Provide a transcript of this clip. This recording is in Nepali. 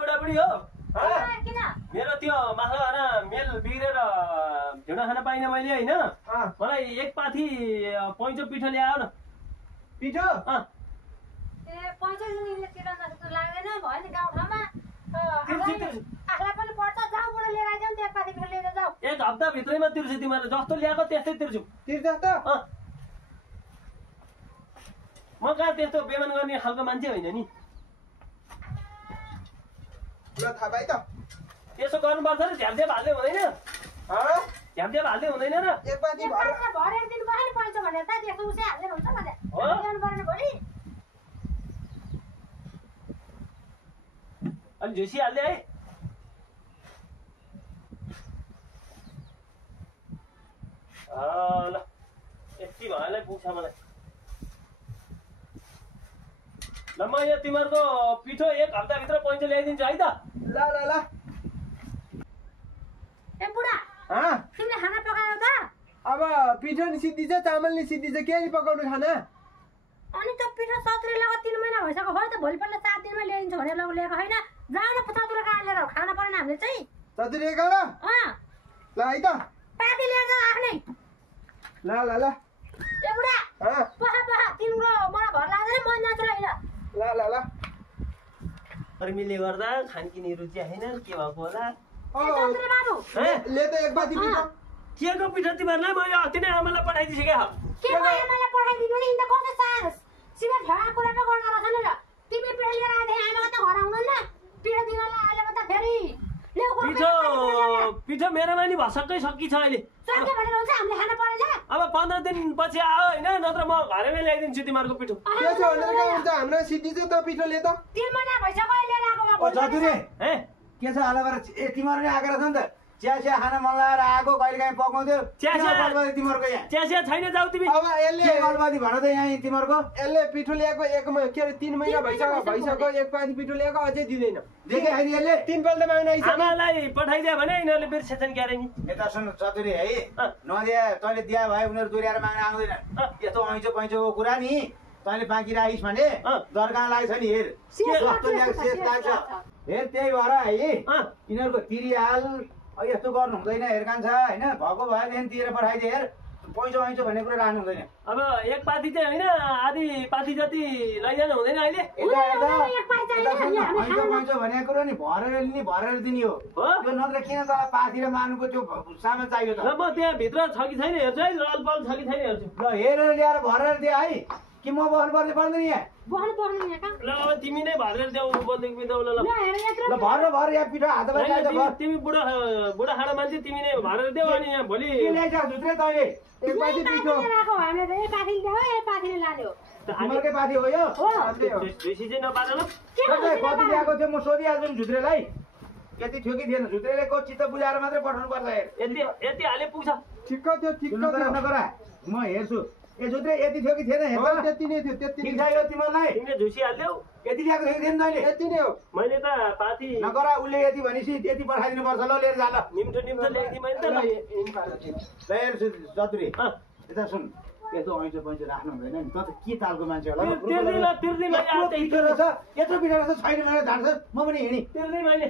बुढाबुढी हो मेरो त्यो माछा खाना मेल बिग्रेर ढेँडो खान पाइनँ मैले होइन मलाई एक पाथी पैँचो पिठो ल्याऊ न पिठो पैँचो लाग्दैन भयो नि गाउँठाउँमा आफूलाई पनि पर्छ जाऊ बुढो लिएर आइजाउँ त्यो पाथी पिठो लिएर जाऊ एक हप्ताभित्रैमा तिर्छु तिमीहरूले जस्तो ल्याएको त्यस्तै तिर्छु तिर्छ त म कहाँ त्यस्तो बेमान गर्ने खालको मान्छे होइन नि ल थाहा पाइ त त्यसो गर्नुपर्छ र झ्याप्झ्याप हाल्दै हुँदैन झ्याप्झ्याप हाल्दै हुँदैन र एक पाथी भरेर दिनु भयो नि पैँचो भनेर त त्यस्तो उसै हालेर हुन्छ भने ल्याउनु पर्ने भोलि अलि झुसी हाल्दै है ल यति भएलाई पुग्छ मलाई ल म यो तिमीहरूको पिठो एक हप्ताभित्र पैँचो ल्याइदिन्छु है त ल ल ल ए बुढा तिमीले खाना पकायौ त अब पिठो नि सिद्धिछ चामल नि सिद्धिछ के नि पकाउनु खाना अनि त्यो पिठो सत्रै लगाएको 3 महिना भइसक्यो हो त भोलिपल्ट 7 दिनमा ल्याइदिन्छु भनेर ल्याएको होइन जाऊ न चतुरे कहाँ लिएर खाना पर्ने हामीले चाहिँ चतुरे कहाँ ल है त पाती लिएर जाऊ आफ्नै ल ल ल ए बुढा पखा तिम्रो मलाई भर लाग्दैन म जान्छु ल ल ल ल गर्मीले गर्दा खानकिने रुचि होइन के भएको होला चतुरे बाबु ले त एक पाथी पिठो के को पिठो तिमीहरूलाई म यो अस्ति नै आमालाई पठाइदिइसकेँ के भयो मलाई पठाइदिनु नि त कस्तो साहस सिधा झगडा कुरा पो गर्न रहेछ नि र तिमी पिठो लिएर आए आमाको त घर आउनु न पिठो दिनलाई अहिले त फेरि पिठो मेरोमा नि भसक्कै सकि छ अहिले सके भनेर हुन्छ हामीले खाना परेन अब 15 दिन पछि आयो होइन नत्र म घरैमै ल्याइदिन्छु तिमीहरूको पिठो के छ भनेर कहाँ हुन्छ हाम्रो सिद्धिछ त पिठोले त 3 महिना भइसक्यो लिएर आएको चतुरे हे के छ हालबार तिमीहरू नै आएको रहेछ नि त चिया खाना मन लगाएर आएको कहिले काहीँ पकाउँथ्यो तिमीहरूको यहाँ चिया छैन जाऊ तिमी अब यसले गलबादी भन त यहाँ तिमीहरूको यसले पिठो ल्याएको के अरे 3 महिना भइसक्यो एक पाथी पिठो ल्याएको अझै दिँदैन देखे होइन यसले 3 पल्ट माग्न आइसक्यो आमालाई पठाइदियो भने यिनीहरूले बिर्सेछन् क्यारे नि यता सुन चतुरे है नदिया तैँले दिया भए उनीहरू दोहोऱ्याएर माग्न आउँदैन यस्तो ऐँचो पैँचोको कुरा नि तैँले बाँकी राखिस् भने दरगाह लाग्छ नि हेर शेष लाग्छ हेर त्यही भएर है यिनीहरूको तिरिहाल यस्तो गर्नु हुँदैन हेर कान्छ होइन भएको भएदेखि तिरेर पठाइदिए हेर पैँचो ऐँचो भन्ने कुरा राख्नु हुँदैन अब एक पाथी चाहिँ होइन आधी पाथी जति लैजानु हुँदैन अहिले पैँचो पैँचो भनेको कुरो नि भरेर दिने हो त्यो नत्र किन तल पाथी र मानुको त्यो सामान चाहियो त ल म त्यहाँ भित्र छ कि छैन हेर्छु है ललपल छ कि छैन हेर्छु ल हेरेर ल्याएर भरेर दिए है कि म बस्नुपर्ने पर्दैन यहाँ बस्नु पर्ने यहाँ ल अब तिमी नै भरेर देऊ बन्देको बिदाउन ल भर यहाँ पिठो हातमा तिमी बुढा खाना मान्छे तिमी नै भरेर देऊ अनि यहाँ भोलि झुत्रे तैँले एक पाथी पिठो हामीले एक पाथी ल्यायो एक पाथीले लाने हो तिमीहरूकै पाथी हो यो बेसी चाहिँ नपार ल कति ल्याएको थियो म सोधिहाल्छु नि झुत्रेलाई यति थियो कि थिएन झुत्रेले को चित्त बुझाएर मात्रै पठाउनु पर्छ यति हाले पुग्छ ठिक्क थियो ठिक्क नगरा म हेर्छु ए झुत्रे यति थियो कि थिएन हेर्छ त्यति नै थियो त्यति ठिक छ यो तिमीलाई तिमीले झुसी हाल्यौ यति ल्याएको थियो कि थिएन तैँले यति नै हो मैले त पाथी नगरा उसले यति भनेपछि यति पठाइदिनु पर्छ ल लिएर जा ल निम्तो ल्याइदिएँ मैले त हेर्छु चतुरे यता सुन यस्तो ऐँचो पैँचो राख्नु हुँदैन नि त के तालको मान्छे होला तिर्दिन यत्रो पिठो रहेछ छैन मेरो झाड्छ म पनि हिँडेँ तिर्दै मैले